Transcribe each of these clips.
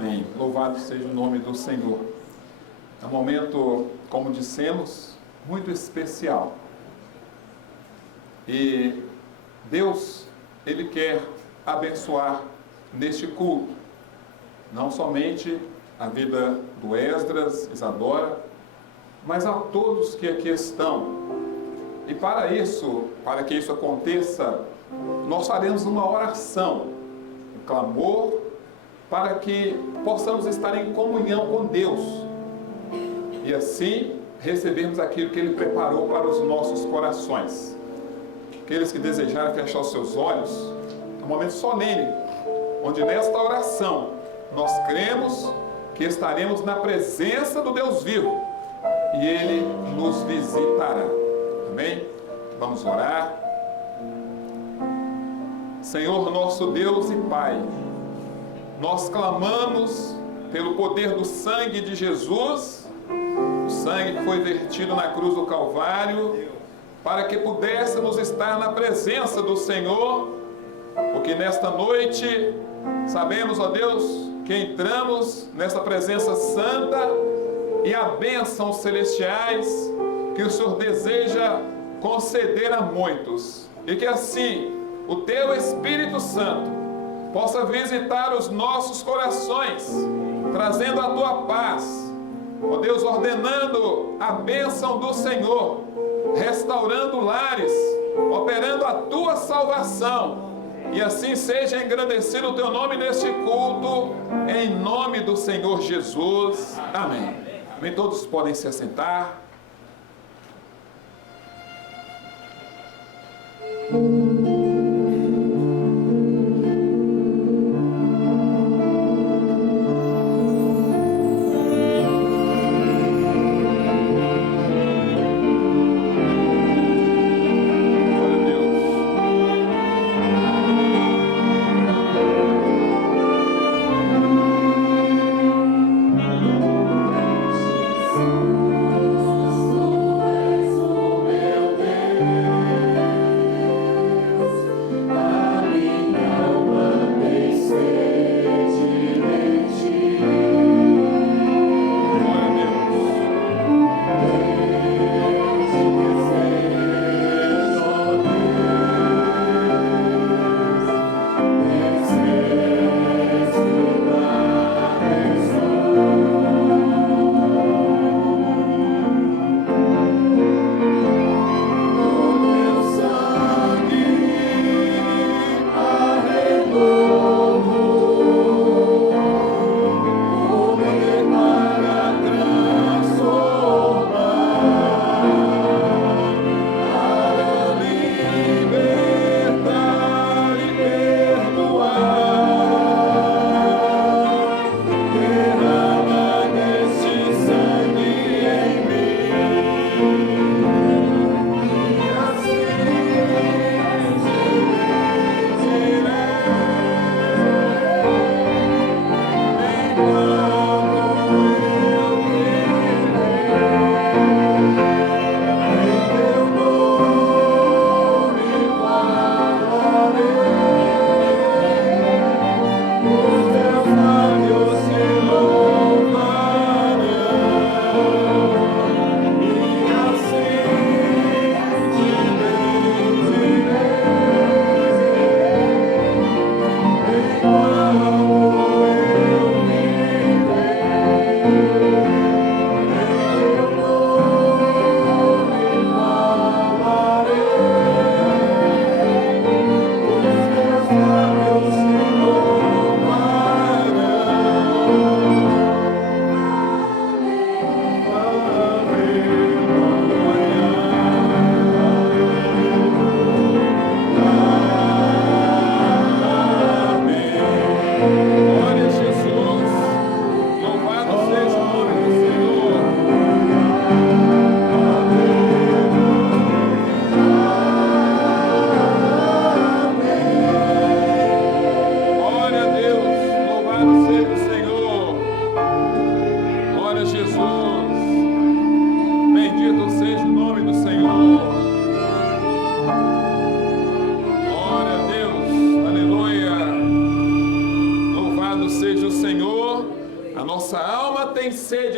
Amém. Louvado seja o nome do Senhor. É um momento, como dissemos, muito especial. E Deus, Ele quer abençoar neste culto, não somente a vida do Esdras, Isadora, mas a todos que aqui estão. E para isso, para que isso aconteça, nós faremos uma oração, um clamor, para que possamos estar em comunhão com Deus e assim recebermos aquilo que Ele preparou para os nossos corações. Aqueles que desejarem fechar os seus olhos, é um momento solene, onde nesta oração nós cremos que estaremos na presença do Deus vivo e Ele nos visitará. Amém? Vamos orar. Senhor nosso Deus e Pai, nós clamamos pelo poder do sangue de Jesus, o sangue que foi vertido na cruz do Calvário, para que pudéssemos estar na presença do Senhor, porque nesta noite sabemos, ó Deus, que entramos nessa presença santa e a bênçãos celestiais que o Senhor deseja conceder a muitos, e que assim o Teu Espírito Santo possa visitar os nossos corações, trazendo a Tua paz, ó Deus, ordenando a bênção do Senhor, restaurando lares, operando a Tua salvação, e assim seja engrandecido o Teu nome neste culto, em nome do Senhor Jesus. Amém. Amém. Todos podem se assentar.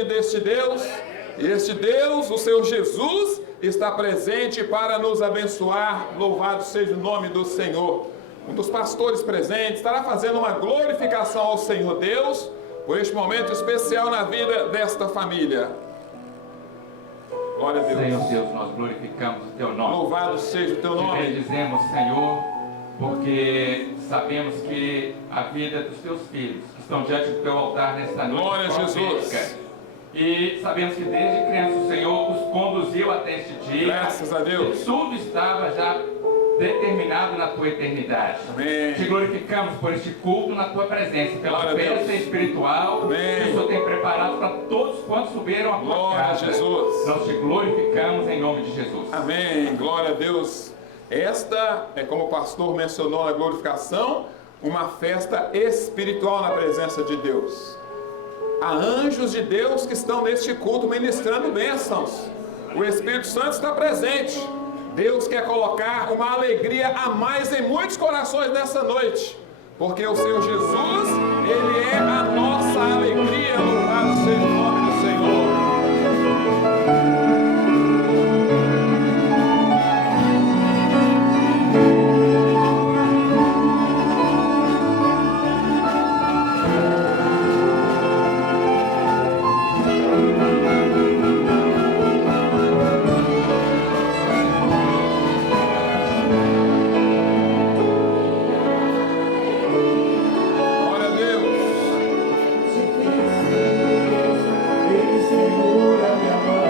sede deste Deus. E este Deus, o Senhor Jesus, está presente para nos abençoar. Louvado seja o nome do Senhor. Um dos pastores presentes estará fazendo uma glorificação ao Senhor Deus por este momento especial na vida desta família. Glória a Deus. Senhor Deus, nós glorificamos o Teu nome. Louvado seja o Teu Te nome. bendizemos, Senhor, porque sabemos que a vida dos Teus filhos que estão diante do Teu altar nesta noite Glória a Jesus. E sabemos que desde criança o Senhor os conduziu até este dia. Graças a Deus. E tudo estava já determinado na Tua eternidade. Amém. Te glorificamos por este culto na Tua presença, pela Glória a festa Deus. espiritual Amém. que o Senhor tem preparado para todos quantos subiram a Tua Glória a casa. Jesus. Nós te glorificamos em nome de Jesus. Amém. Glória a Deus. Esta é, como o pastor mencionou na glorificação, uma festa espiritual na presença de Deus. Há anjos de Deus que estão neste culto ministrando bênçãos. O Espírito Santo está presente. Deus quer colocar uma alegria a mais em muitos corações nessa noite. Porque o Senhor Jesus, Ele é a nossa alegria. Louvado seja o nome do Senhor. Glória a Deus. Ele segura minha mão.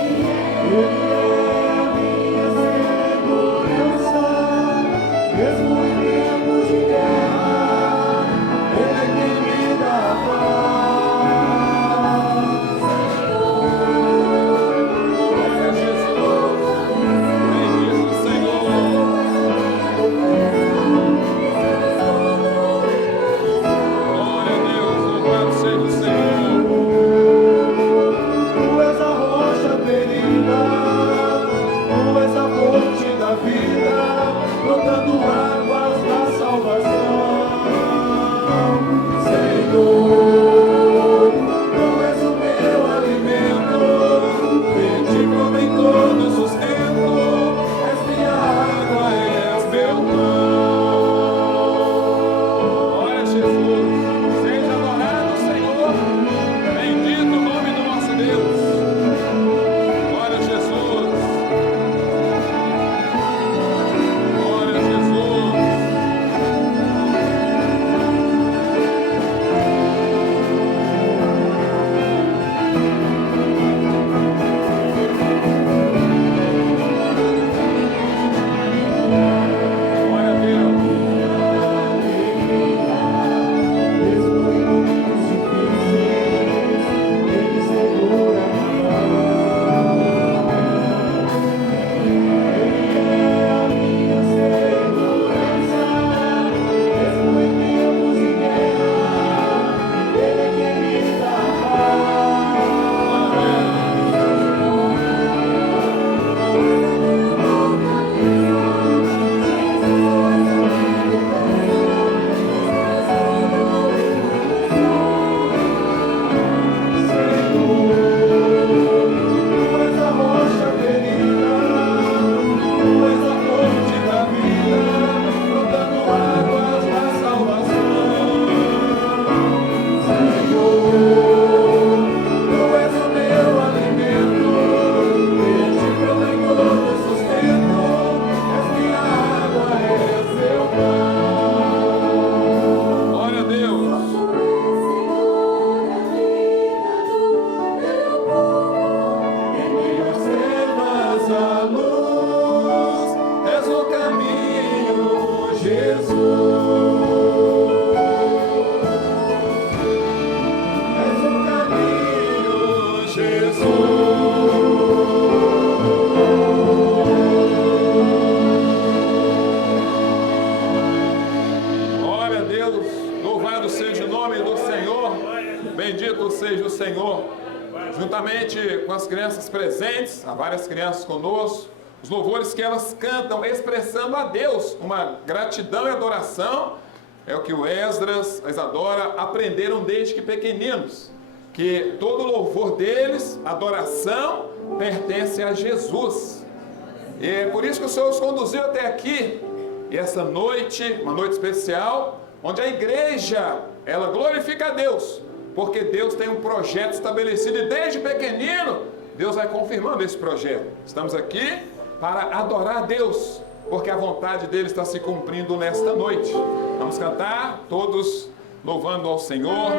Ele é a minha segurança, mesmo em tempos de guerra. Ele é quem me dá a paz. Glória a Jesus. Bendito Senhor. Glória a Deus. Louvado seja o Senhor. Tu és a rocha ferida, tu és a fonte da vida, brotando águas da salvação. Senhor, tu és o meu alimento, de ti provém todo sustento, és minha água, és meu pão. Glória a Jesus. Seja adorado, Senhor. Bendito o nome do nosso Deus. Glória a Jesus. Glória a Jesus. Glória a Deus. Mesmo em momentos difíceis, Ele segura minha mão. Ele é a minha segurança, mesmo em tempos de guerra. Ele é quem me dá a Tu és a rocha ferida, tu és a fonte da vida, brotando águas da salvação. Senhor, tu és o meu alimento, de ti provém todo sustento, és minha água, és meu pão. Glória a Deus. Em meio às trevas, a luz, és o caminho, Jesus. És o caminho, Glória a Deus. Louvado seja o nome do Senhor. Bendito seja o Senhor. Juntamente com as crianças presentes, há várias crianças conosco, os louvores que elas cantam expressando a Deus uma gratidão e adoração É o que o Esdras, a Isadora aprenderam desde que pequeninos, que todo louvor deles, adoração, pertence a Jesus. E é por isso que o Senhor os conduziu até aqui. E essa noite, uma noite especial, onde a igreja, ela glorifica a Deus, porque Deus tem um projeto estabelecido e desde pequenino, Deus vai confirmando esse projeto. Estamos aqui para adorar a Deus, porque a vontade dele está se cumprindo nesta noite. Vamos cantar, todos louvando ao Senhor.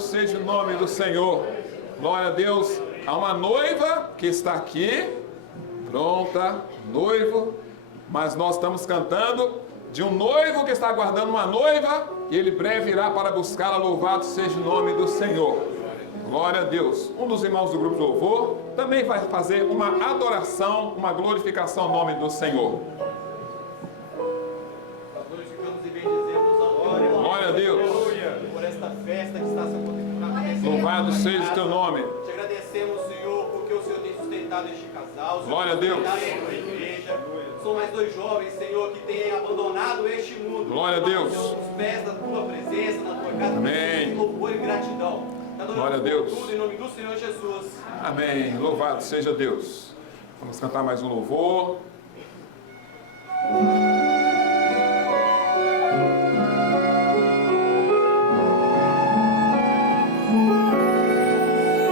Seja o nome do Senhor. Glória a Deus. Há uma noiva que está aqui, pronta, noivo, mas nós estamos cantando de um noivo que está aguardando uma noiva e ele breve irá para buscá-la. Louvado seja o nome do Senhor. Glória a Deus. Um dos irmãos do grupo de louvor também vai fazer uma adoração, uma glorificação ao nome do Senhor. Nós glorificamos e bendizemos ao Teu nome. Glória a Deus. Por esta festa que está se acontecendo. Louvado seja o Teu nome. Te agradecemos, Senhor, porque o Senhor tem sustentado este casal. Glória a Deus. A igreja. São mais dois jovens, Senhor, que têm abandonado este mundo. Glória a Deus. Os pés da Tua presença, na Tua casa. Amém. Louvor e gratidão. Glória a Deus. Tudo em nome do Senhor Jesus. Amém. Louvado seja Deus. Vamos cantar mais um louvor. Israel.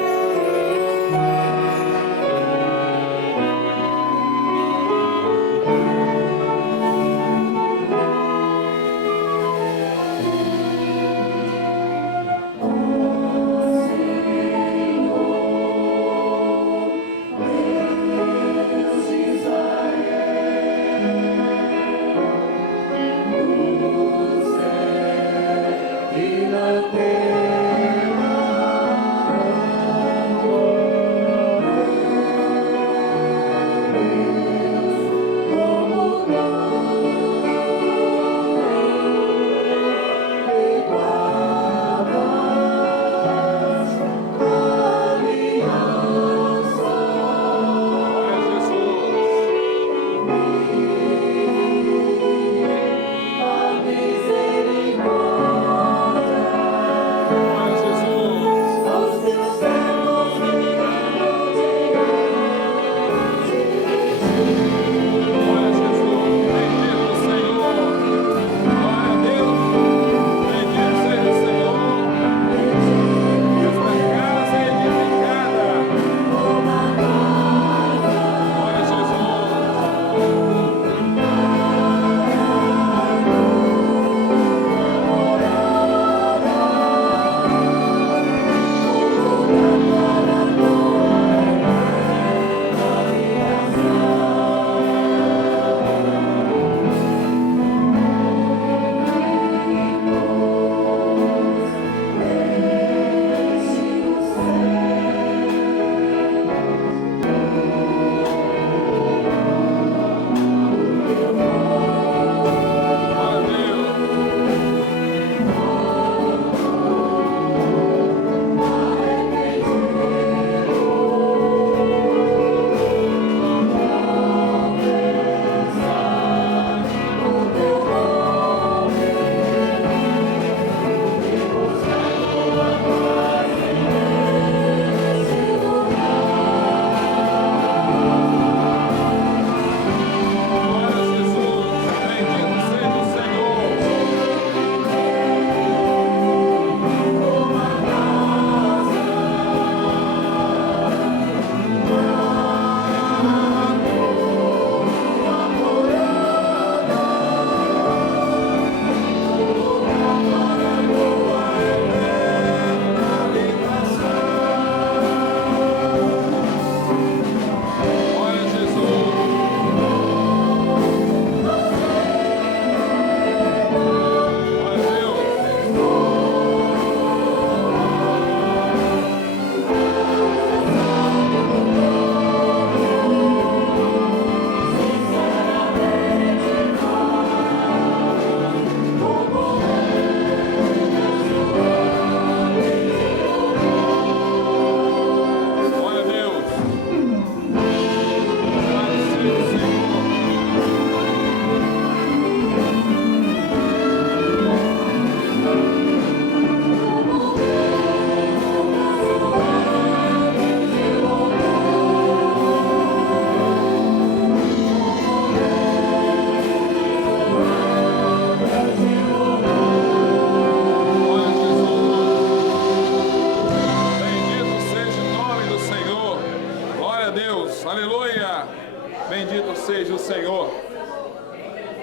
Bendito seja o Senhor.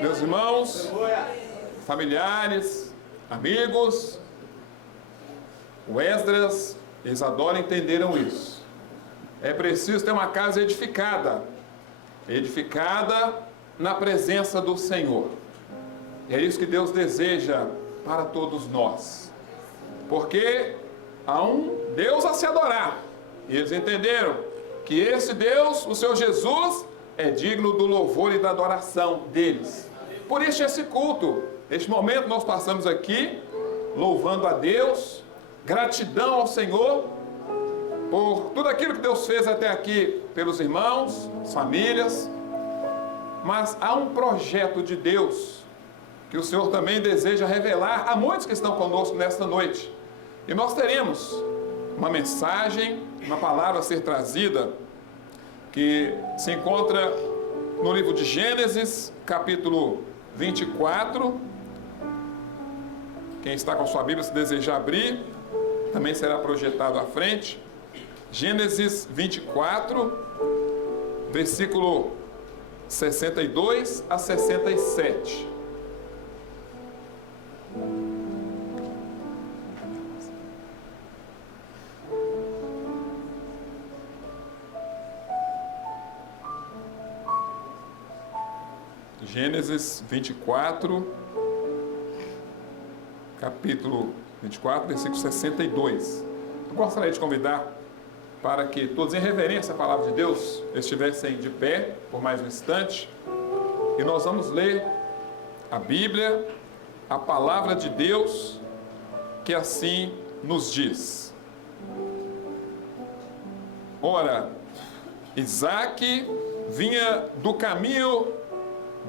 Meus irmãos, familiares, amigos, o Esdras e Isadora entenderam isso. É preciso ter uma casa edificada, edificada na presença do Senhor. É isso que Deus deseja para todos nós. Porque há um Deus a se adorar. E eles entenderam que esse Deus, o Senhor Jesus, é digno do louvor e da adoração deles. Por isso esse culto, este momento nós passamos aqui, louvando a Deus, gratidão ao Senhor, por tudo aquilo que Deus fez até aqui, pelos irmãos, as famílias. Mas há um projeto de Deus, que o Senhor também deseja revelar a muitos que estão conosco nesta noite. E nós teremos uma mensagem, uma palavra a ser trazida, que se encontra no livro de Gênesis, capítulo 24. Quem está com sua Bíblia, se desejar abrir, também será projetado à frente. Gênesis 24, versículo 62 a 67. Gênesis 24, capítulo 24, versículo 62. Eu gostaria de convidar para que todos, em reverência à palavra de Deus, estivessem de pé por mais um instante. E nós vamos ler a Bíblia, a palavra de Deus, que assim nos diz. Ora, Isaque vinha do caminho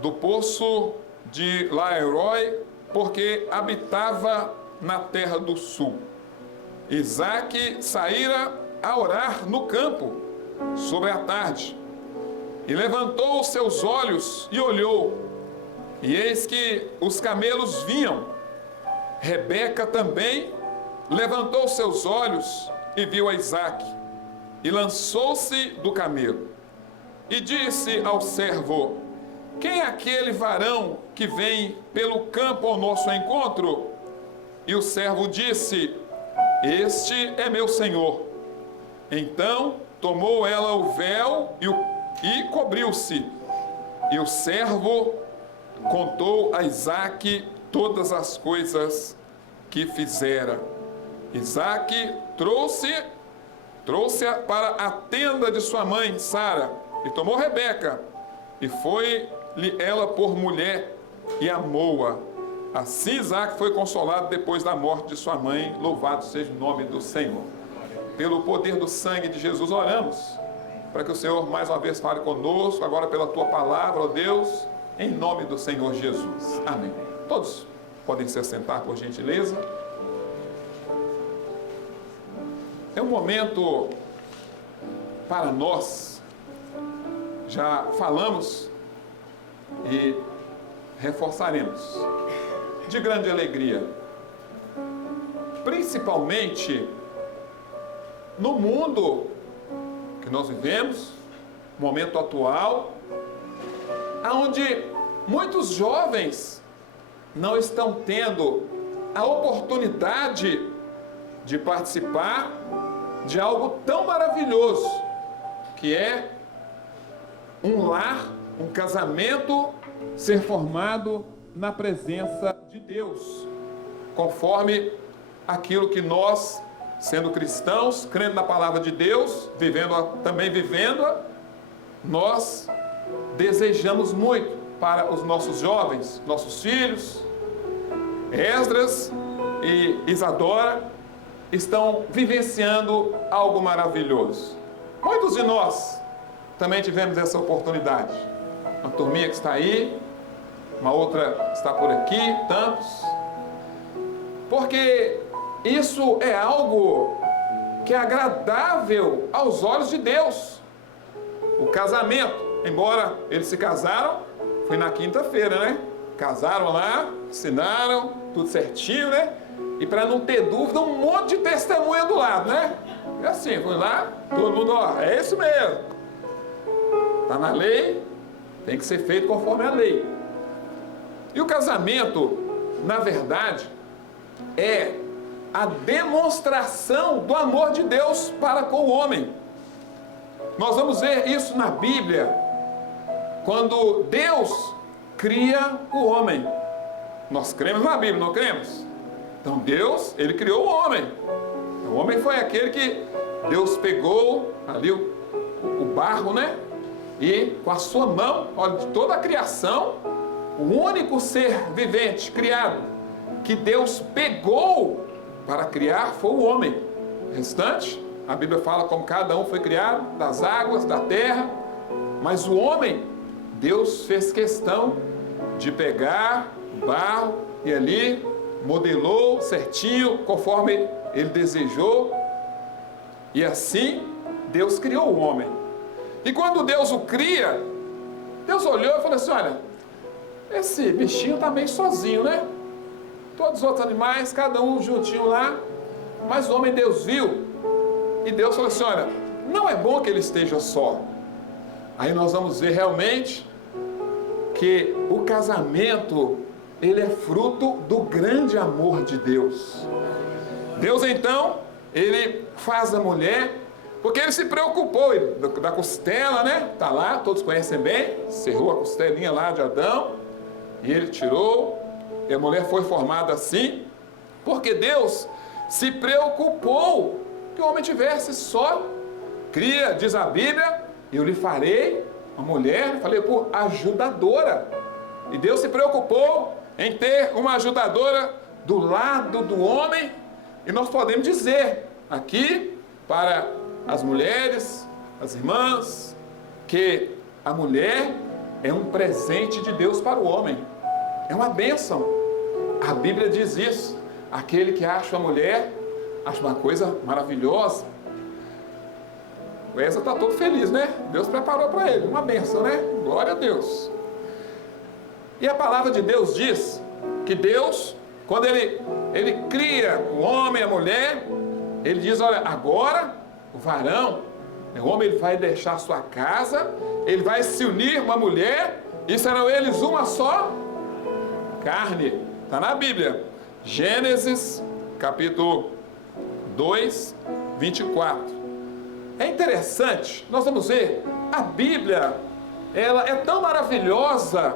do poço de Laeroi, porque habitava na terra do sul. Isaque saíra a orar no campo, sobre a tarde, e levantou os seus olhos e olhou, e eis que os camelos vinham. Rebeca também levantou os seus olhos e viu a Isaque, e lançou-se do camelo, e disse ao servo: quem é aquele varão que vem pelo campo ao nosso encontro? E o servo disse: este é meu senhor. Então tomou ela o véu e cobriu-se. E o servo contou a Isaque todas as coisas que fizera. Isaque trouxe-a para a tenda de sua mãe Sara, e tomou Rebeca, e foi-lhe ela por mulher, e amou-a. Assim Isaque foi consolado depois da morte de sua mãe. Louvado seja o nome do Senhor. Pelo poder do sangue de Jesus oramos, para que o Senhor mais uma vez fale conosco, agora pela tua palavra, ó Deus, em nome do Senhor Jesus. Amém. Todos podem se assentar, por gentileza. É um momento para nós, já falamos e reforçaremos, de grande alegria, principalmente no mundo que nós vivemos, momento atual, onde muitos jovens não estão tendo a oportunidade de participar de algo tão maravilhoso, que é um lar, um casamento ser formado na presença de Deus, conforme aquilo que nós, sendo cristãos, crendo na palavra de Deus, também vivendo-a, nós desejamos muito para os nossos jovens, nossos filhos. Esdras e Isadora estão vivenciando algo maravilhoso. Muitos de nós também tivemos essa oportunidade. Uma turminha que está aí, uma outra está por aqui, tantos. Porque isso é algo que é agradável aos olhos de Deus. O casamento, embora eles se casaram, foi na quinta-feira, né? Casaram lá, assinaram, tudo certinho, né? E para não ter dúvida, um monte de testemunha do lado, né? E assim, foi lá, todo mundo, ó, é isso mesmo. Está na lei, Tem que ser feito conforme a lei. E o casamento, na verdade, é a demonstração do amor de Deus para com o homem. Nós vamos ver isso na Bíblia, quando Deus cria o homem. Nós cremos na Bíblia, não cremos? Então Deus, Ele criou o homem. O homem foi aquele que Deus pegou ali o barro, né? E com a sua mão, olha, de toda a criação, o único ser vivente criado que Deus pegou para criar foi o homem. O restante, a Bíblia fala como cada um foi criado, das águas, da terra. Mas o homem, Deus fez questão de pegar o barro e ali modelou certinho, conforme Ele desejou. E assim, Deus criou o homem. E quando Deus o cria, Deus olhou e falou assim, olha, esse bichinho está meio sozinho, né? Todos os outros animais, cada um juntinho lá. Mas o homem Deus viu. E Deus falou assim, olha, não é bom que ele esteja só. Aí nós vamos ver realmente que o casamento, ele é fruto do grande amor de Deus. Deus então, Ele faz a mulher, porque Ele se preocupou da costela, né? Está lá, todos conhecem bem, cerrou a costelinha lá de Adão, e Ele tirou, e a mulher foi formada assim, porque Deus se preocupou que o homem tivesse só. Cria, diz a Bíblia, eu lhe farei uma mulher, falei por ajudadora. E Deus se preocupou em ter uma ajudadora do lado do homem. E nós podemos dizer aqui para as mulheres, as irmãs, que a mulher é um presente de Deus para o homem. É uma bênção. A Bíblia diz isso. Aquele que acha a mulher, acha uma coisa maravilhosa. O Eza está todo feliz, né? Deus preparou para ele, uma bênção, né? Glória a Deus. E a palavra de Deus diz que Deus, quando Ele cria o homem e a mulher, Ele diz, olha, agora o varão, o homem, ele vai deixar sua casa, ele vai se unir uma mulher, e serão eles uma só carne. Está na Bíblia. Gênesis, capítulo 2, 24. É interessante, nós vamos ver, a Bíblia, ela é tão maravilhosa,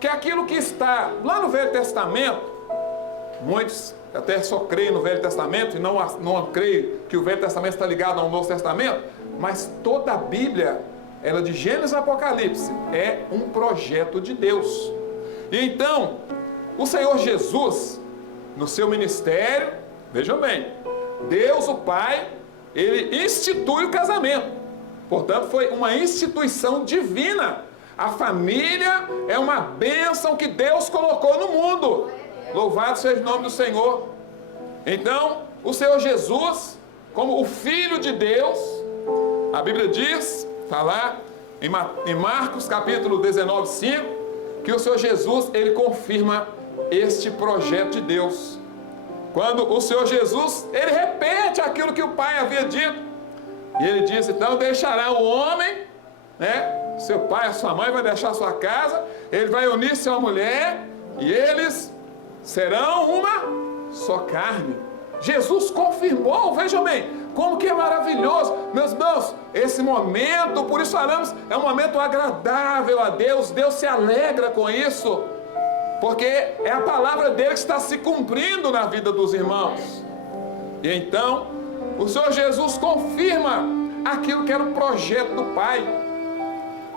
que aquilo que está lá no Velho Testamento, muitos até só creem no Velho Testamento, e não creem que o Velho Testamento está ligado ao Novo Testamento, mas toda a Bíblia, ela de Gênesis a Apocalipse, é um projeto de Deus. E então, o Senhor Jesus, no seu ministério, vejam bem, Deus o Pai, Ele institui o casamento. Portanto, foi uma instituição divina. A família é uma bênção que Deus colocou no mundo. Louvado seja o nome do Senhor. Então, o Senhor Jesus, como o Filho de Deus, a Bíblia diz, está lá em Marcos capítulo 19, 5, que o Senhor Jesus, Ele confirma este projeto de Deus. Quando o Senhor Jesus, Ele repete aquilo que o Pai havia dito. E Ele diz, então deixará o homem, né? Seu pai, a sua mãe vai deixar a sua casa, ele vai unir-se a uma mulher, e eles serão uma só carne. Jesus confirmou, vejam bem, como que é maravilhoso. Meus irmãos, esse momento, por isso falamos, é um momento agradável a Deus. Deus se alegra com isso, porque é a palavra dele que está se cumprindo na vida dos irmãos. E então, o Senhor Jesus confirma aquilo que era o projeto do Pai.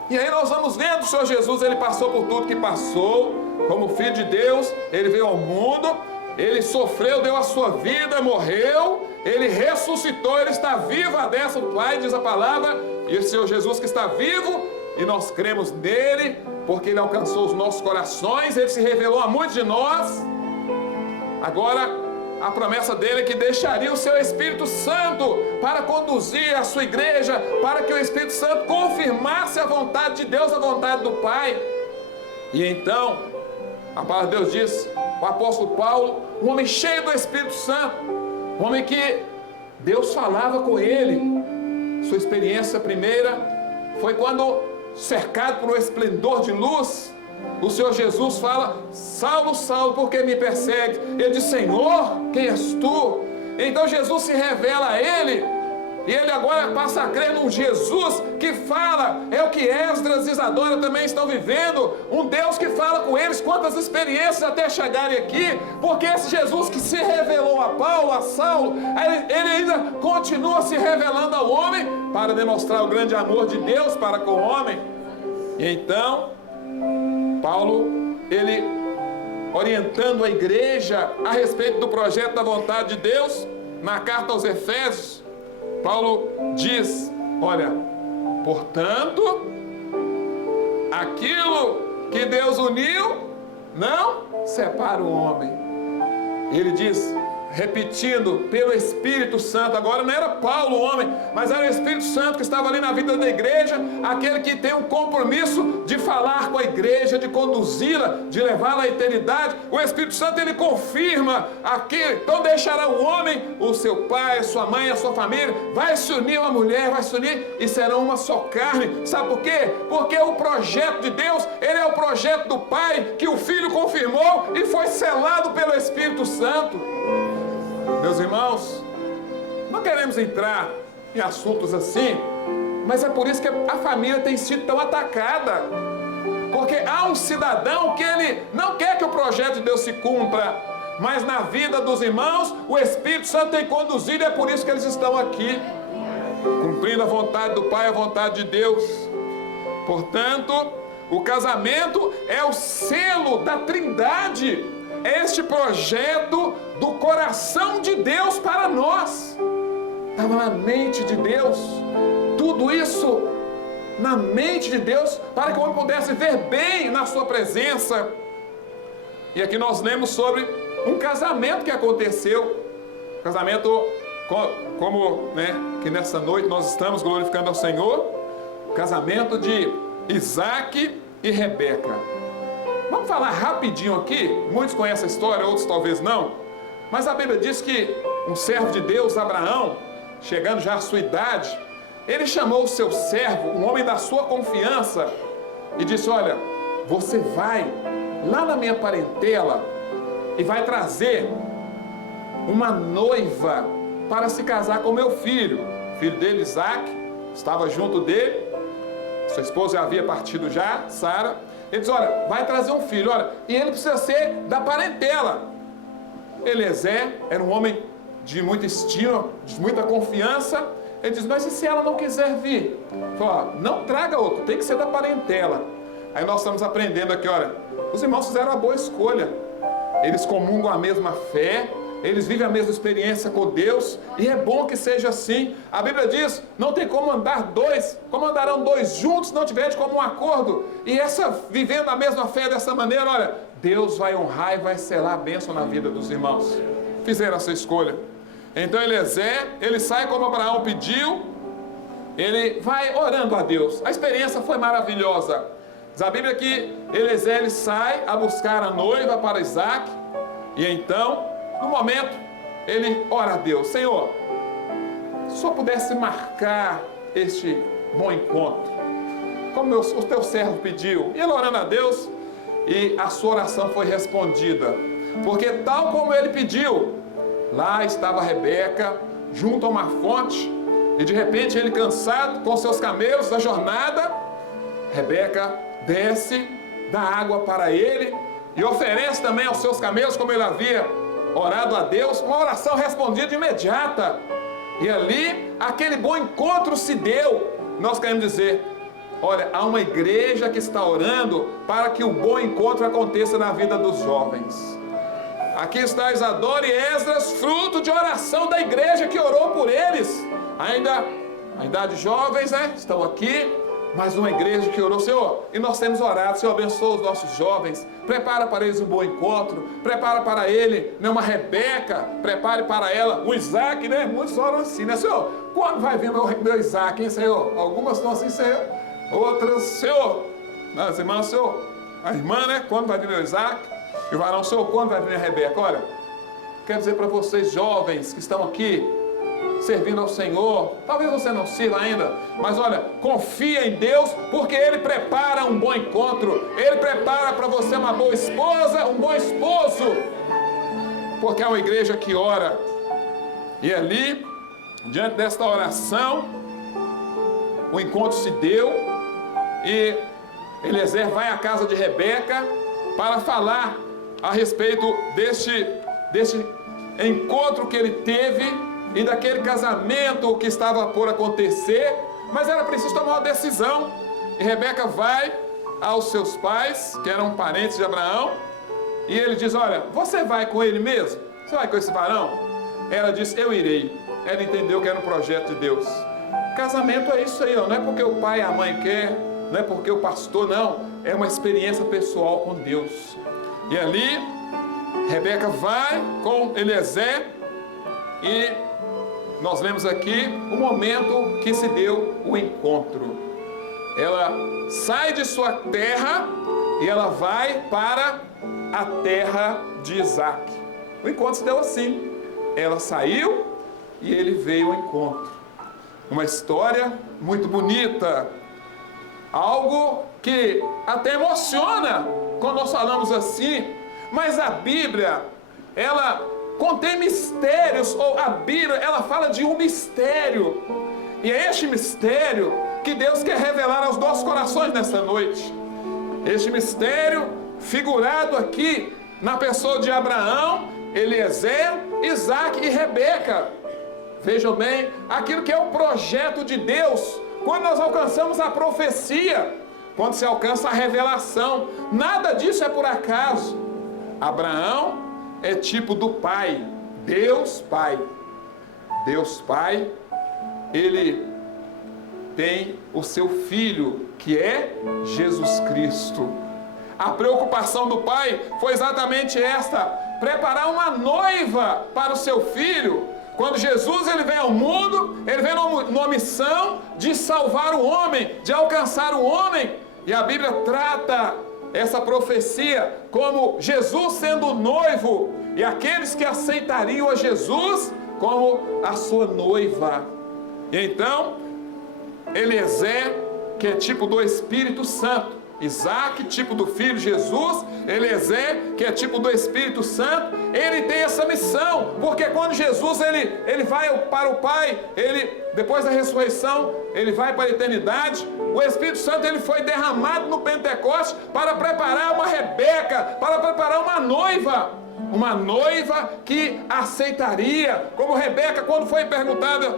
E aí nós vamos vendo o Senhor Jesus, Ele passou por tudo que passou, como Filho de Deus, Ele veio ao mundo, Ele sofreu, deu a sua vida, morreu, Ele ressuscitou, Ele está vivo à destra do Pai, diz a palavra, e o Senhor Jesus que está vivo, e nós cremos nele, porque Ele alcançou os nossos corações, Ele se revelou a muitos de nós. Agora, a promessa dele é que deixaria o seu Espírito Santo para conduzir a sua igreja, para que o Espírito Santo confirmasse a vontade de Deus, a vontade do Pai. E então, a palavra de Deus diz, o apóstolo Paulo, um homem cheio do Espírito Santo, um homem que Deus falava com ele. Sua experiência primeira foi quando cercado por um esplendor de luz, o Senhor Jesus fala: Saulo, Saulo, por que me persegue? Ele diz: Senhor, quem és tu? Então Jesus se revela a ele, e ele agora passa a crer num Jesus que fala. É o que Esdras e Isadora também estão vivendo, um Deus que fala com eles. Quantas experiências até chegarem aqui, porque esse Jesus que se revelou a Paulo, a Saulo, ele ainda continua se revelando ao homem para demonstrar o grande amor de Deus para com o homem. E então Paulo, ele orientando a igreja a respeito do projeto da vontade de Deus, na carta aos Efésios, Paulo diz: olha, portanto, aquilo que Deus uniu, não separa o homem. Ele diz, repetindo, pelo Espírito Santo. Agora não era Paulo o homem, mas era o Espírito Santo que estava ali na vida da igreja, aquele que tem um compromisso de falar com a igreja, de conduzi-la, de levá-la à eternidade. O Espírito Santo, ele confirma aqui: então deixará o homem, o seu pai, a sua mãe, a sua família, vai se unir uma mulher, vai se unir e serão uma só carne. Sabe por quê? Porque o projeto de Deus, ele é o projeto do Pai, que o Filho confirmou e foi selado pelo Espírito Santo. Meus irmãos, não queremos entrar em assuntos assim, mas é por isso que a família tem sido tão atacada. Porque há um cidadão que ele não quer que o projeto de Deus se cumpra, mas na vida dos irmãos o Espírito Santo tem conduzido, e é por isso que eles estão aqui, cumprindo a vontade do Pai, a vontade de Deus. Portanto, o casamento é o selo da Trindade, é este projeto do coração de Deus para nós. Estava na mente de Deus, tudo isso na mente de Deus, para que o homem pudesse ver bem na sua presença. E aqui nós lemos sobre um casamento que aconteceu, casamento como que nessa noite nós estamos glorificando ao Senhor, o casamento de Isaac e Rebeca. Vamos falar rapidinho aqui. Muitos conhecem a história, outros talvez não, mas a Bíblia diz que um servo de Deus, Abraão, chegando já à sua idade, ele chamou o seu servo, um homem da sua confiança, e disse: olha, você vai lá na minha parentela e vai trazer uma noiva para se casar com meu filho. O filho dele, Isaac, estava junto dele, sua esposa já havia partido já, Sara. Ele diz: olha, vai trazer um filho, olha, e ele precisa ser da parentela. Eliezer era um homem de muita estima, de muita confiança. Ele diz: mas e se ela não quiser vir? Ele falou: não traga outro, tem que ser da parentela. Aí nós estamos aprendendo aqui, olha, os irmãos fizeram a boa escolha. Eles comungam a mesma fé, eles vivem a mesma experiência com Deus, e é bom que seja assim. A Bíblia diz: não tem como andar dois, como andarão dois juntos se não tiverem de comum acordo. E vivendo a mesma fé dessa maneira, olha, Deus vai honrar e vai selar a bênção na vida dos irmãos. Fizeram essa escolha. Então Eliezer, ele sai como Abraão pediu, ele vai orando a Deus. A experiência foi maravilhosa. Diz a Bíblia que Eliezer, ele sai a buscar a noiva para Isaac, e então, no momento, ele ora a Deus: Senhor, se o Senhor pudesse marcar este bom encontro, como o teu servo pediu. E ele orando a Deus, e a sua oração foi respondida, porque tal como ele pediu, lá estava Rebeca, junto a uma fonte, e de repente ele, cansado com seus camelos da jornada, Rebeca desce, dá água para ele, e oferece também aos seus camelos, como ele havia orado a Deus, uma oração respondida imediata. E ali, aquele bom encontro se deu. Nós queremos dizer, olha, há uma igreja que está orando para que o bom encontro aconteça na vida dos jovens. Aqui está Isadora e Esdras, fruto de oração da igreja que orou por eles. Ainda a idade jovens, estão aqui, mas uma igreja que orou: Senhor, e nós temos orado, Senhor, abençoa os nossos jovens, prepara para eles um bom encontro, prepara para ele, uma Rebeca, prepare para ela um Isaac, muitos oram assim, Senhor, quando vai vir meu Isaac, hein, Senhor? Algumas estão assim, Senhor, outras: Senhor, as irmãs, Senhor, a irmã, quando vai vir meu Isaac? E o varão: Senhor, quando vai vir a Rebeca? Olha, quero dizer para vocês, jovens que estão aqui, servindo ao Senhor, talvez você não sirva ainda, mas olha, confia em Deus, porque Ele prepara um bom encontro, Ele prepara para você uma boa esposa, um bom esposo, porque é uma igreja que ora. E ali, diante desta oração, o encontro se deu e Eliezer vai à casa de Rebeca para falar a respeito deste encontro que ele teve e daquele casamento que estava por acontecer, mas era preciso tomar uma decisão. E Rebeca vai aos seus pais, que eram parentes de Abraão, e ele diz: olha, você vai com ele mesmo? Você vai com esse varão? Ela disse: eu irei. Ela entendeu que era um projeto de Deus. Casamento é isso aí, ó. Não é porque o pai e a mãe quer, não é porque o pastor, não. É uma experiência pessoal com Deus. E ali, Rebeca vai com Eliezer e nós lemos aqui o momento que se deu o encontro. Ela sai de sua terra e ela vai para a terra de Isaac. O encontro se deu assim. Ela saiu e ele veio ao encontro. Uma história muito bonita. Algo que até emociona quando nós falamos assim. Mas a Bíblia, ela contém mistérios, ou a Bíblia, ela fala de um mistério. E é este mistério que Deus quer revelar aos nossos corações nesta noite. Este mistério figurado aqui na pessoa de Abraão, Eliezer, Isaac e Rebeca. Vejam bem, aquilo que é o projeto de Deus, quando nós alcançamos a profecia, quando se alcança a revelação, nada disso é por acaso. Abraão é tipo do Pai, Deus Pai. Deus Pai, Ele tem o seu Filho, que é Jesus Cristo. A preocupação do Pai foi exatamente esta: preparar uma noiva para o seu Filho. Quando Jesus ele vem ao mundo, ele vem numa missão de salvar o homem, de alcançar o homem. E a Bíblia trata essa profecia como Jesus sendo o noivo e aqueles que aceitariam a Jesus como a sua noiva. E então, Eliezer, que é tipo do Espírito Santo, Isaac, tipo do Filho Jesus, Eliezer, que é tipo do Espírito Santo, ele tem essa missão, porque quando Jesus ele vai para o Pai, depois da ressurreição, ele vai para a eternidade, o Espírito Santo ele foi derramado no Pentecoste para preparar uma Rebeca, para preparar uma noiva que aceitaria, como Rebeca, quando foi perguntada: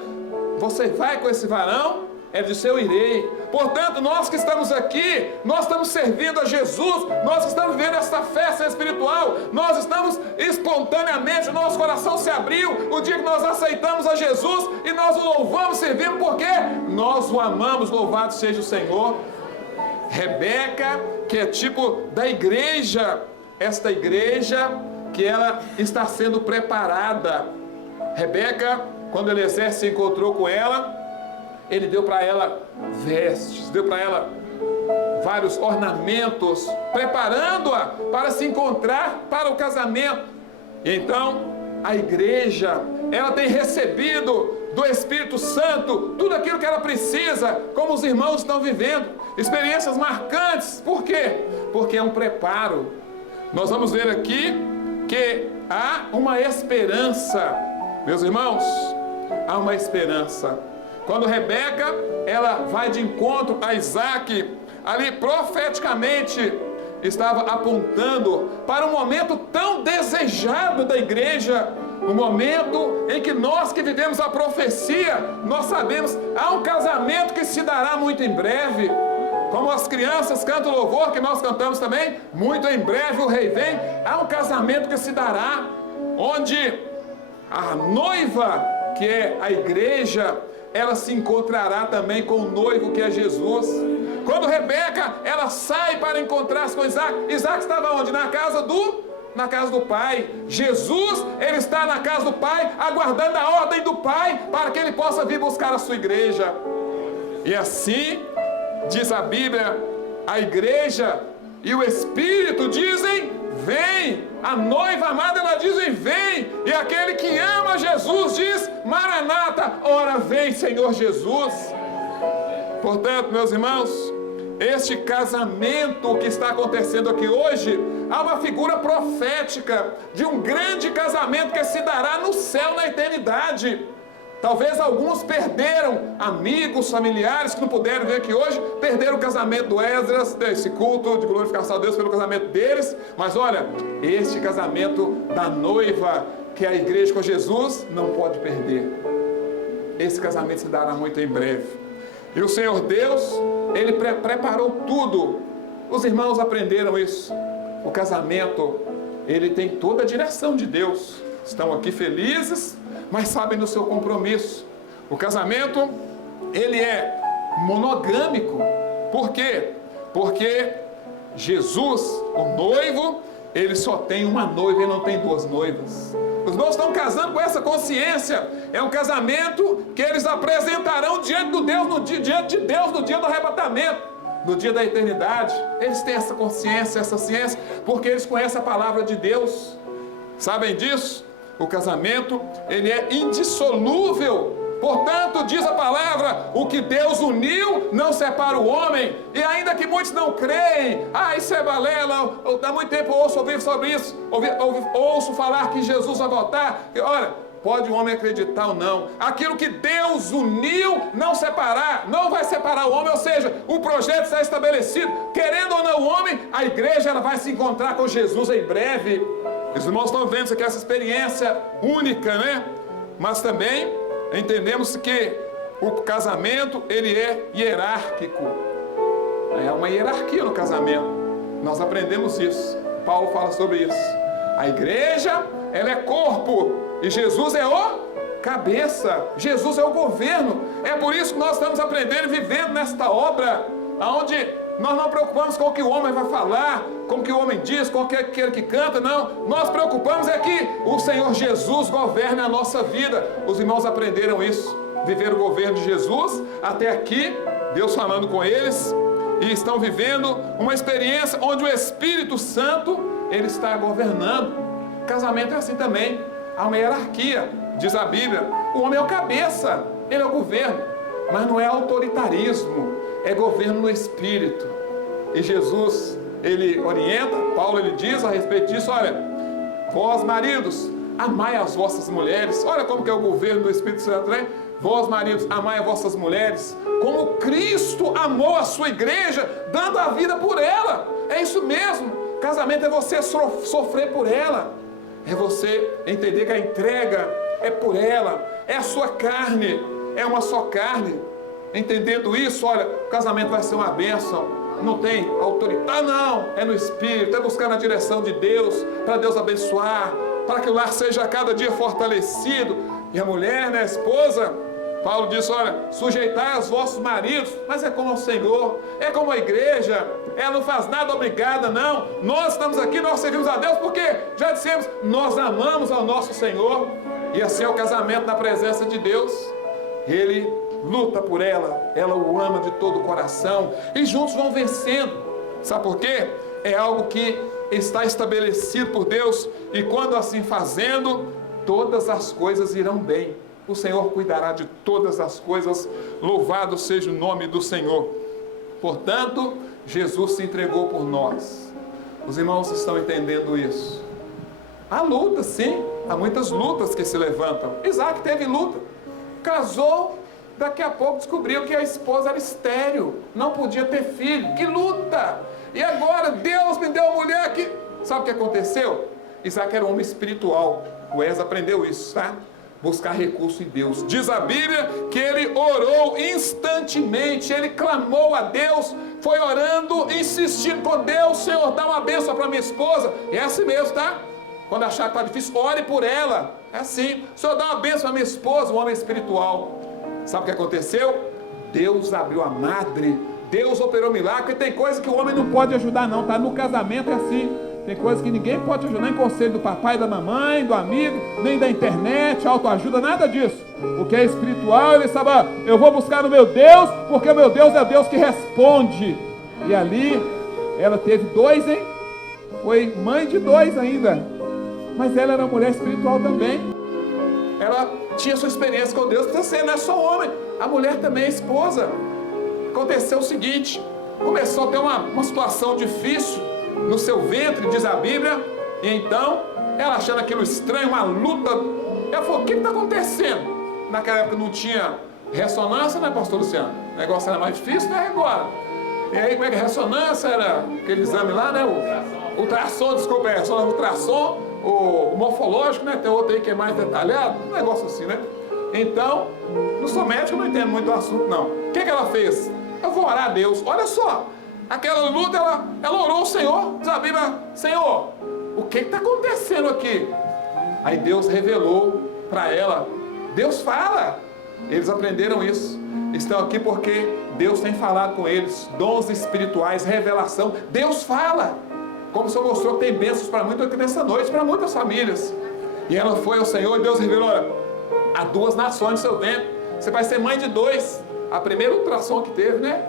você vai com esse varão? Ela disse: eu irei. Portanto, nós que estamos aqui, nós estamos servindo a Jesus, nós que estamos vivendo esta festa espiritual, nós estamos espontaneamente, o nosso coração se abriu o dia que nós aceitamos a Jesus e nós o louvamos, servimos, porque nós o amamos, louvado seja o Senhor. Rebeca, que é tipo da igreja, esta igreja que ela está sendo preparada. Rebeca, quando Eliezer se encontrou com ela, ele deu para ela vestes, deu para ela vários ornamentos, preparando-a para se encontrar para o casamento. E então, a igreja, ela tem recebido do Espírito Santo tudo aquilo que ela precisa, como os irmãos estão vivendo, experiências marcantes. Por quê? Porque é um preparo. Nós vamos ver aqui que há uma esperança, meus irmãos, há uma esperança. Quando Rebeca, ela vai de encontro a Isaac, ali profeticamente estava apontando para um momento tão desejado da igreja, um momento em que nós que vivemos a profecia, nós sabemos, há um casamento que se dará muito em breve. Como as crianças cantam o louvor que nós cantamos também, muito em breve o rei vem. Há um casamento que se dará, onde a noiva, que é a igreja, ela se encontrará também com o noivo, que é Jesus. Quando Rebeca, ela sai para encontrar-se com Isaac, Isaac estava onde? Na casa do pai. Jesus, ele está na casa do pai, aguardando a ordem do pai, para que ele possa vir buscar a sua igreja. E assim, diz a Bíblia, a igreja e o Espírito dizem: vem. A noiva amada, ela diz e vem. E aquele que ama Jesus diz, Maranata, ora vem, Senhor Jesus. Portanto, meus irmãos, este casamento que está acontecendo aqui hoje, há uma figura profética de um grande casamento que se dará no céu na eternidade. Talvez alguns perderam amigos, familiares que não puderam vir aqui hoje, perderam o casamento do Esdras, desse culto de glorificação a Deus pelo casamento deles. Mas olha, este casamento da noiva, que é a igreja com Jesus, não pode perder. Esse casamento se dará muito em breve. E o Senhor Deus, Ele preparou tudo. Os irmãos aprenderam isso. O casamento, ele tem toda a direção de Deus. Estão aqui felizes, mas sabem do seu compromisso. O casamento, ele é monogâmico. Por quê? Porque Jesus, o noivo, ele só tem uma noiva e não tem duas noivas. Os irmãos estão casando com essa consciência. É um casamento que eles apresentarão diante de Deus no dia do arrebatamento, no dia da eternidade. Eles têm essa consciência, essa ciência, porque eles conhecem a palavra de Deus. Sabem disso? O casamento, ele é indissolúvel. Portanto, diz a palavra, o que Deus uniu, não separa o homem. E ainda que muitos não creem, isso é balela, há muito tempo eu ouço ouvir sobre isso, ouço falar que Jesus vai voltar. E, olha, pode o homem acreditar ou não, aquilo que Deus uniu, não separar, não vai separar o homem, ou seja, o projeto está estabelecido. Querendo ou não o homem, a igreja ela vai se encontrar com Jesus em breve. Os irmãos estão vendo isso aqui, essa experiência única, né? Mas também entendemos que o casamento, ele é hierárquico. É uma hierarquia no casamento. Nós aprendemos isso. Paulo fala sobre isso. A igreja, ela é corpo. E Jesus é o cabeça. Jesus é o governo. É por isso que nós estamos aprendendo e vivendo nesta obra, onde nós não preocupamos com o que o homem vai falar, com o que o homem diz, com aquele que canta, não. Nós preocupamos é que o Senhor Jesus governe a nossa vida. Os irmãos aprenderam isso, viver o governo de Jesus, até aqui, Deus falando com eles, e estão vivendo uma experiência onde o Espírito Santo, ele está governando. Casamento é assim também, há uma hierarquia, diz a Bíblia. O homem é o cabeça, ele é o governo, mas não é autoritarismo, é governo no Espírito. E Jesus, ele orienta, Paulo ele diz a respeito disso, olha, vós maridos, amai as vossas mulheres. Olha como que é o governo do Espírito Santo, né? Vós maridos, amai as vossas mulheres, como Cristo amou a sua igreja, dando a vida por ela. É isso mesmo, casamento é você sofrer por ela, é você entender que a entrega é por ela, é a sua carne, é uma só carne. Entendendo isso, olha, o casamento vai ser uma bênção. Não tem autoridade, não. É no Espírito, é buscar na direção de Deus, para Deus abençoar, para que o lar seja a cada dia fortalecido. E a mulher, né, a esposa, Paulo diz, olha, sujeitai aos vossos maridos, mas é como ao Senhor, é como a igreja, ela não faz nada obrigada, não. Nós estamos aqui, nós servimos a Deus, porque, já dissemos, nós amamos ao nosso Senhor, e assim é o casamento na presença de Deus. Ele luta por ela, ela o ama de todo o coração, e juntos vão vencendo. Sabe por quê? É algo que está estabelecido por Deus, e quando assim fazendo, todas as coisas irão bem. O Senhor cuidará de todas as coisas, louvado seja o nome do Senhor. Portanto, Jesus se entregou por nós. Os irmãos estão entendendo isso? Há luta, sim, há muitas lutas que se levantam. Isaac teve luta, casou, daqui a pouco descobriu que a esposa era estéril, não podia ter filho. Que luta! E agora Deus me deu uma mulher que... Sabe o que aconteceu? Isaac era um homem espiritual. O Esdras aprendeu isso, tá? Buscar recurso em Deus. Diz a Bíblia que ele orou instantemente, ele clamou a Deus, foi orando, insistindo com Deus, Senhor, dá uma bênção para minha esposa. E é assim mesmo, tá? Quando achar que está difícil, ore por ela. É assim, Senhor, dá uma bênção para minha esposa, um homem espiritual. Sabe o que aconteceu? Deus abriu a madre, Deus operou milagre. E tem coisa que o homem não pode ajudar não, tá? No casamento é assim. Tem coisa que ninguém pode ajudar, nem conselho do papai, da mamãe, do amigo, nem da internet, autoajuda, nada disso. O que é espiritual, ele sabe, eu vou buscar no meu Deus, porque o meu Deus é o Deus que responde. E ali, ela teve 2, hein? foi mãe de 2 ainda, mas ela era uma mulher espiritual também. Ela tinha sua experiência com Deus. Você não é só homem, a mulher também é esposa. Aconteceu o seguinte: começou a ter uma situação difícil no seu ventre, diz a Bíblia. E então, ela achando aquilo estranho, uma luta, ela falou: o que está acontecendo? Naquela época não tinha ressonância, né, pastor Luciano? O negócio era mais difícil, né, agora? E aí, como é que é ressonância? Era aquele exame lá, né? O ultrassom, desculpa, o ultrassom, o morfológico, né? Tem outro aí que é mais detalhado, um negócio assim, né? Então, não sou médico, não entendo muito do assunto, não. O que ela fez? Eu vou orar a Deus. Olha só, aquela luta, ela orou ao Senhor, diz a Bíblia: Senhor, o que está acontecendo aqui? Aí Deus revelou para ela. Deus fala. Eles aprenderam isso. Estão aqui porque Deus tem falado com eles. Dons espirituais, revelação. Deus fala. Como o Senhor mostrou que tem bênçãos para muitos aqui nessa noite, para muitas famílias. E ela foi ao Senhor e Deus revelou: olha, há 2 nações no seu dentro. Você vai ser mãe de 2. A primeira ultrassom que teve, né?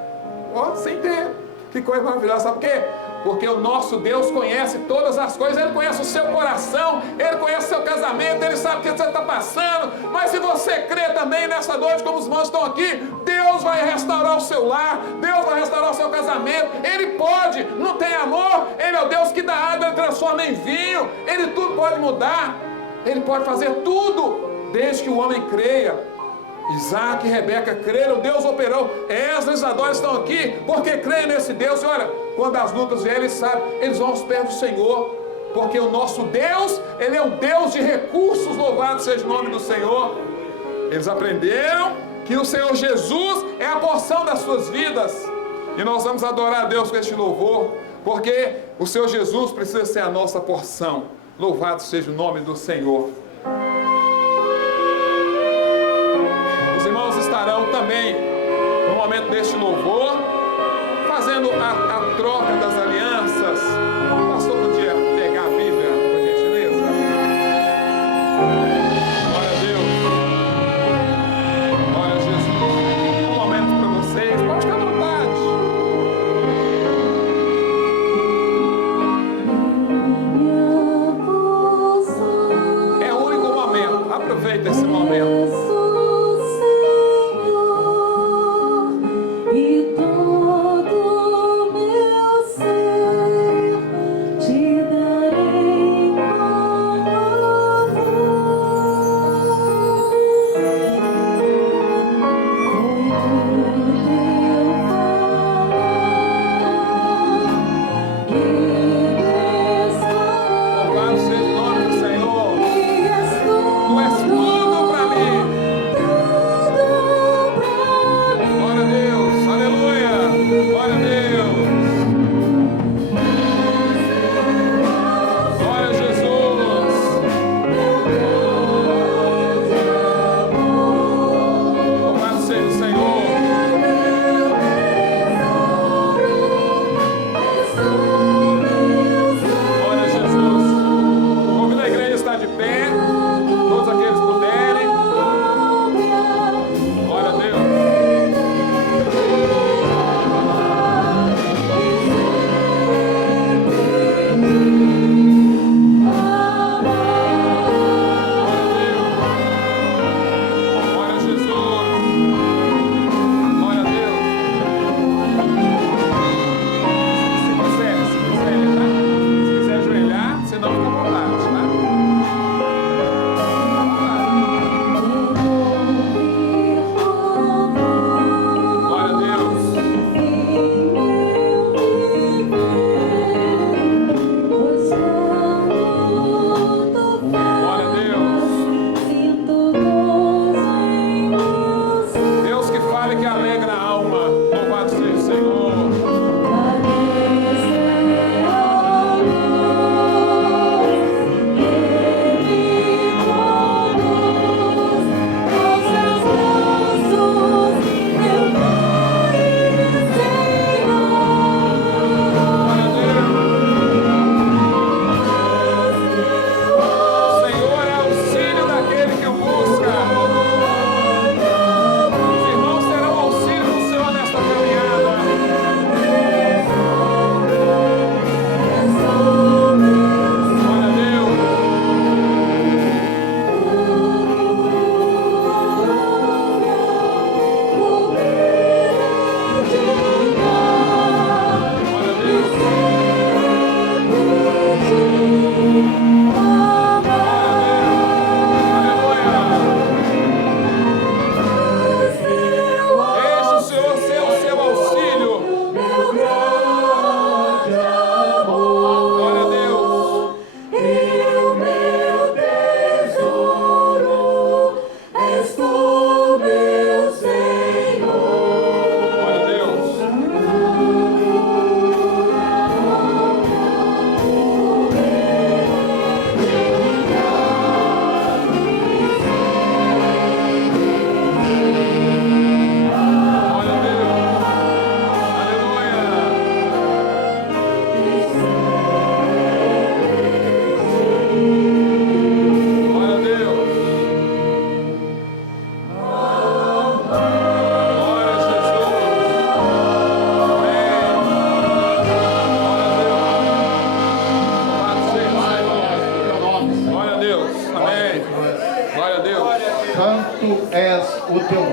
Ó, sem ter. Que coisa maravilhosa. Sabe por quê? Porque o nosso Deus conhece todas as coisas. Ele conhece o seu coração, Ele conhece o seu casamento, Ele sabe o que você está passando. Mas se você crê também nessa noite, como os irmãos estão aqui, Deus vai restaurar o seu lar, Deus vai restaurar o seu casamento. Ele pode. Não tem amor? Ele é o Deus que dá água, Ele transforma em vinho. Ele tudo pode mudar. Ele pode fazer tudo, desde que o homem creia. Isaac e Rebeca creram, Deus operou. Esdras e Zadok estão aqui porque creem nesse Deus. E olha, quando as lutas vierem, eles sabem, eles vão aos pés do Senhor, porque o nosso Deus, Ele é um Deus de recursos. Louvado seja o nome do Senhor. Eles aprenderam que o Senhor Jesus é a porção das suas vidas, e nós vamos adorar a Deus com este louvor, porque o Senhor Jesus precisa ser a nossa porção. Louvado seja o nome do Senhor. Estarão também no momento deste louvor fazendo a troca das alianças. O pastor podia pegar a Bíblia, por gentileza? Glória a Deus. Glória a Jesus. Um momento para vocês, pode ficar à vontade. É o único momento, aproveita esse momento. E todo meu ser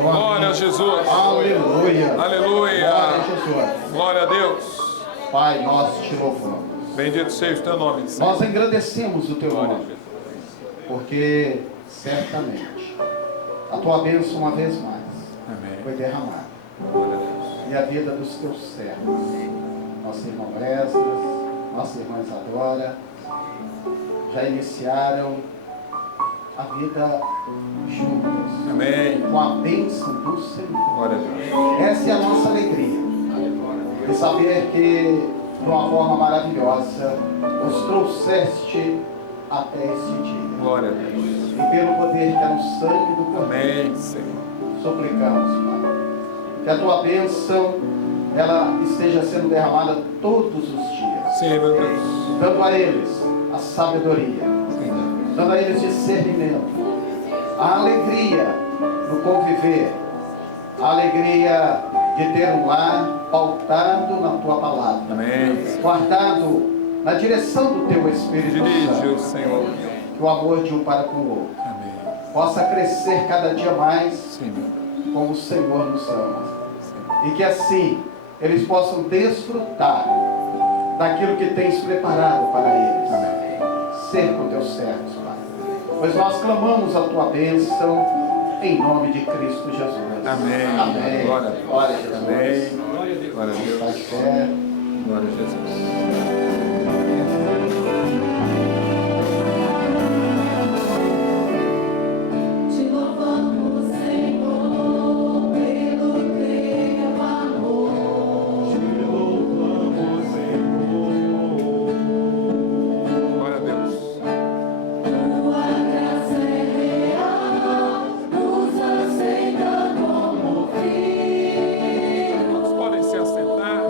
Glória a Jesus. Aleluia. Aleluia. Glória a Jesus. Glória a Deus. Pai, nós te louvamos. Bendito seja o teu nome, Senhor. Nós engrandecemos o teu Glória a nome, Jesus. porque certamente a tua bênção uma vez mais foi Amém. derramada. Glória a Deus. E a vida dos teus servos, nosso irmão Esdras, nossa irmã Isadora, já iniciaram a vida juntas, Amém. com a bênção do Senhor. Glória a Deus. Essa é a nossa alegria, de saber que, de uma forma maravilhosa, os trouxeste até este dia. Glória a Deus. E pelo poder que é no sangue do Cordeiro, Amém, Senhor. suplicamos, Pai, que a tua bênção ela esteja sendo derramada todos os dias, Sim, meu Deus. dando a eles a sabedoria, dando a eles discernimento, a alegria no conviver, a alegria de ter um lar pautado na tua palavra, Amém. guardado na direção do teu Espírito Dirige Santo, o Senhor. que o amor de um para com o outro Amém. possa crescer cada dia mais Sim, meu Deus. como o Senhor nos ama. E que assim eles possam desfrutar daquilo que tens preparado para eles. Ser com teus servos, Pai. Pois nós clamamos a tua bênção em nome de Cristo Jesus. Amém. Amém. Glória a Deus. Glória a Jesus. Amém. Glória a Vamos estar Deus. de pé. Glória a Jesus. Te louvamos, Senhor, pelo teu amor. Te louvamos, Senhor. Glória a Deus. Tua graça é real, nos aceita como filhos. Podem se assentar.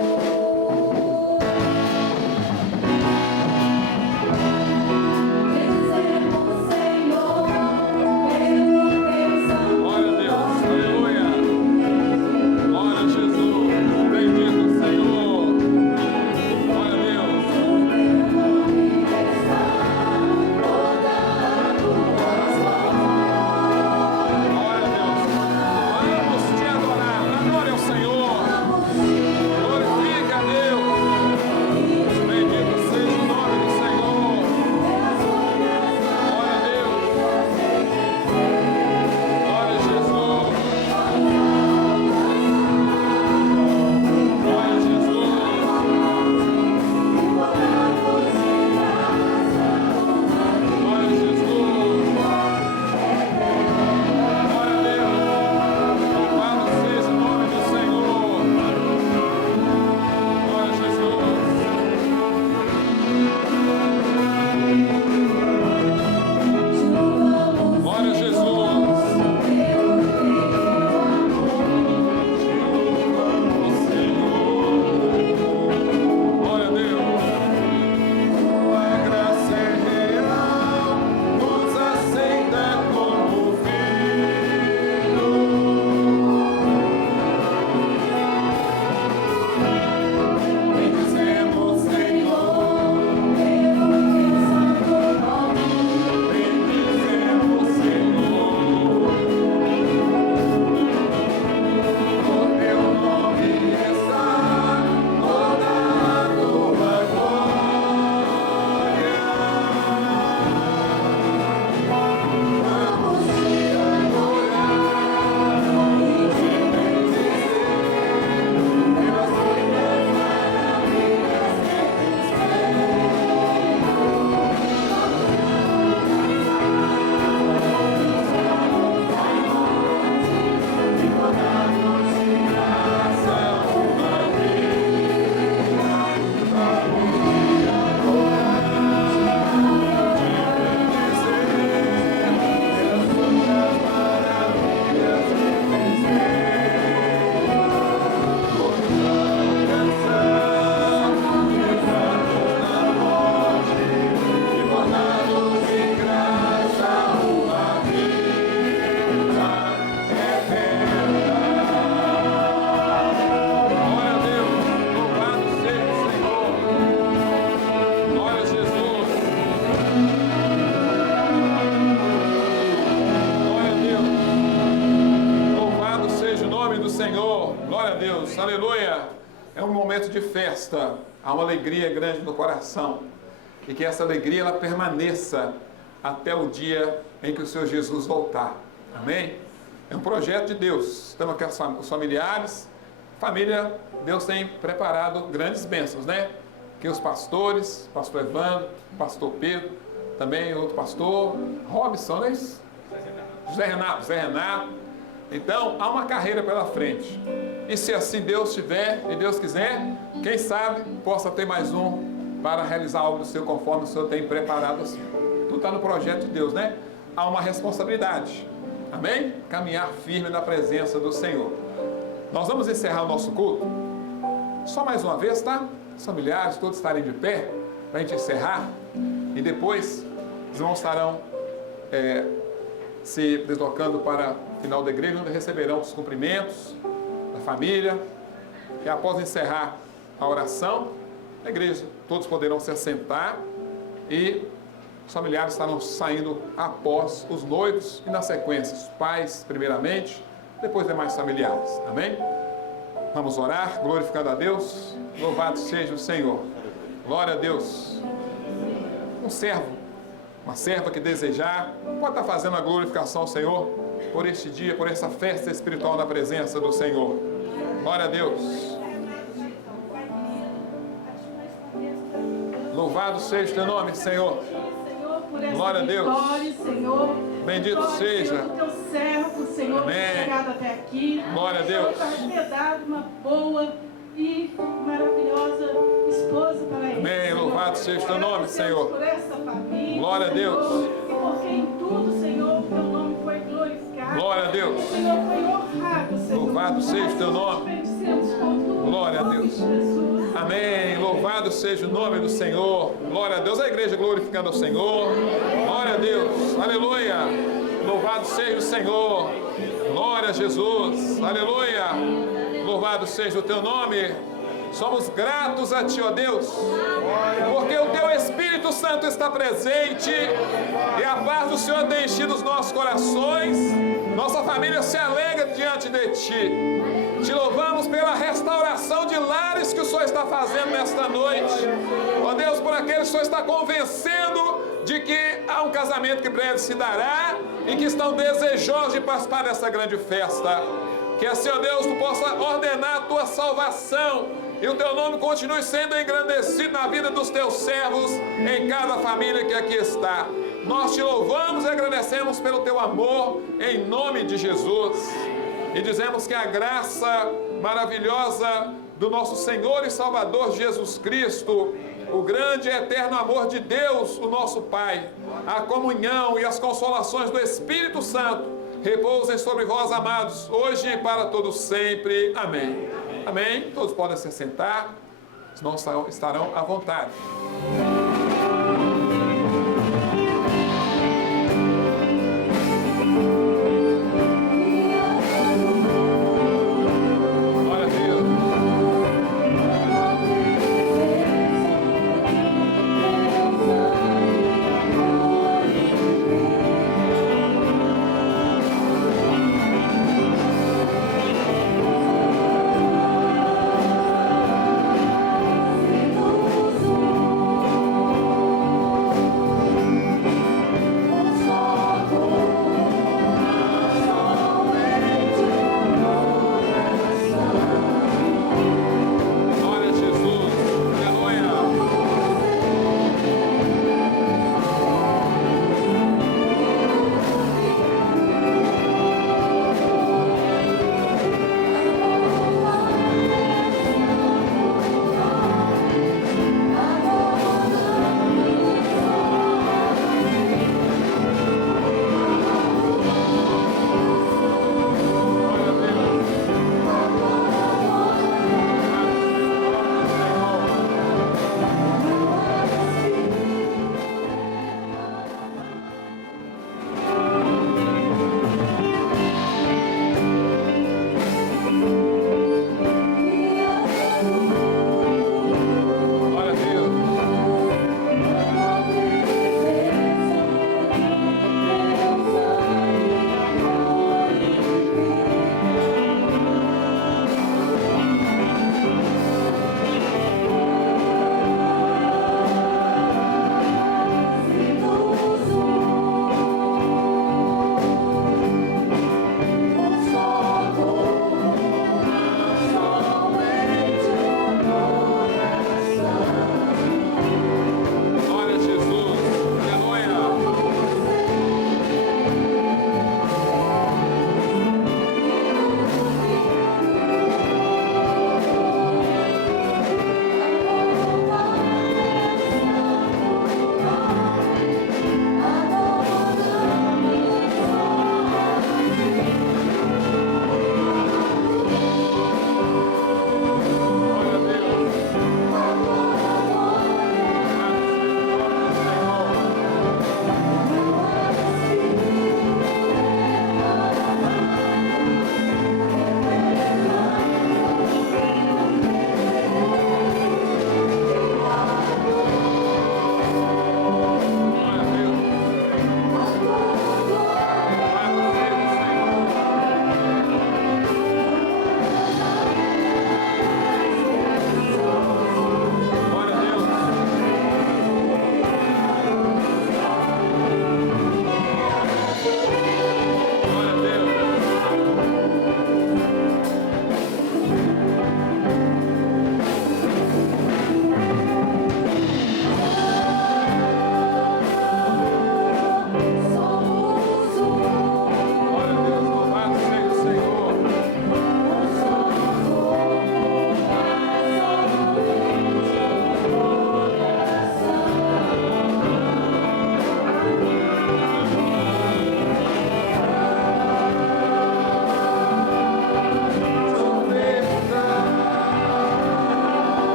Senhor. Glória a Deus. Aleluia. É um momento de festa. Há uma alegria grande no coração. E que essa alegria ela permaneça até o dia em que o Senhor Jesus voltar. Amém? É um projeto de Deus. Estamos aqui os familiares. Família, Deus tem preparado grandes bênçãos, né? Aqui os pastores, pastor Evandro, pastor Pedro, também outro pastor, Robson, não é isso? José Renato. Então, há uma carreira pela frente. E se assim Deus tiver e Deus quiser, quem sabe possa ter mais um para realizar algo do Senhor conforme o Senhor tem preparado assim. Tudo está no projeto de Deus, né? Há uma responsabilidade. Amém? Caminhar firme na presença do Senhor. Nós vamos encerrar o nosso culto. Só mais uma vez, tá? Os familiares, todos estarem de pé, para a gente encerrar. E depois, os irmãos estarão se deslocando para o final da igreja, onde receberão os cumprimentos da família. E após encerrar a oração, a igreja, todos poderão se assentar e os familiares estarão saindo após os noivos e na sequência os pais primeiramente, depois demais familiares. Amém? Vamos orar, glorificando a Deus. Louvado seja o Senhor. Glória a Deus. Um servo, uma serva que desejar, pode estar fazendo a glorificação ao Senhor por este dia, por essa festa espiritual na presença do Senhor. Glória a Deus. Louvado seja o teu nome, Senhor. Glória a Deus. Senhor. Bendito seja. O teu servo, Senhor, por ter chegado até aqui. Glória a Deus. Senhor, ter dado uma boa e maravilhosa esposa para ele. Amém. Louvado seja o teu nome, Senhor. Por essa família, Glória a Deus. Senhor, e porque em tudo, Senhor, o teu nome foi glorificado. Glória a Deus. O Senhor foi honrado, Senhor. Louvado seja o teu nome. Bendizemos com tudo. Glória a Deus. Amém. Louvado seja o nome do Senhor. Glória a Deus. A igreja glorificando ao Senhor. Glória a Deus. Aleluia. Louvado seja o Senhor. Glória a Jesus. Aleluia. Louvado seja o teu nome. Somos gratos a ti, ó Deus, porque o teu Espírito Santo está presente e a paz do Senhor tem enchido os nossos corações. Nossa família se alegra diante de ti. Te louvamos pela restauração de lares que o Senhor está fazendo nesta noite. Ó Deus, por aqueles que o Senhor está convencendo de que há um casamento que breve se dará e que estão desejosos de participar dessa grande festa. Que assim, ó Deus, tu possa ordenar a tua salvação e o teu nome continue sendo engrandecido na vida dos teus servos, em cada família que aqui está. Nós te louvamos e agradecemos pelo teu amor, em nome de Jesus. E dizemos que a graça maravilhosa do nosso Senhor e Salvador Jesus Cristo, o grande e eterno amor de Deus, o nosso Pai, a comunhão e as consolações do Espírito Santo repousem sobre vós, amados, hoje e para todos sempre. Amém. Amém. Todos podem se sentar, os irmãos estarão à vontade.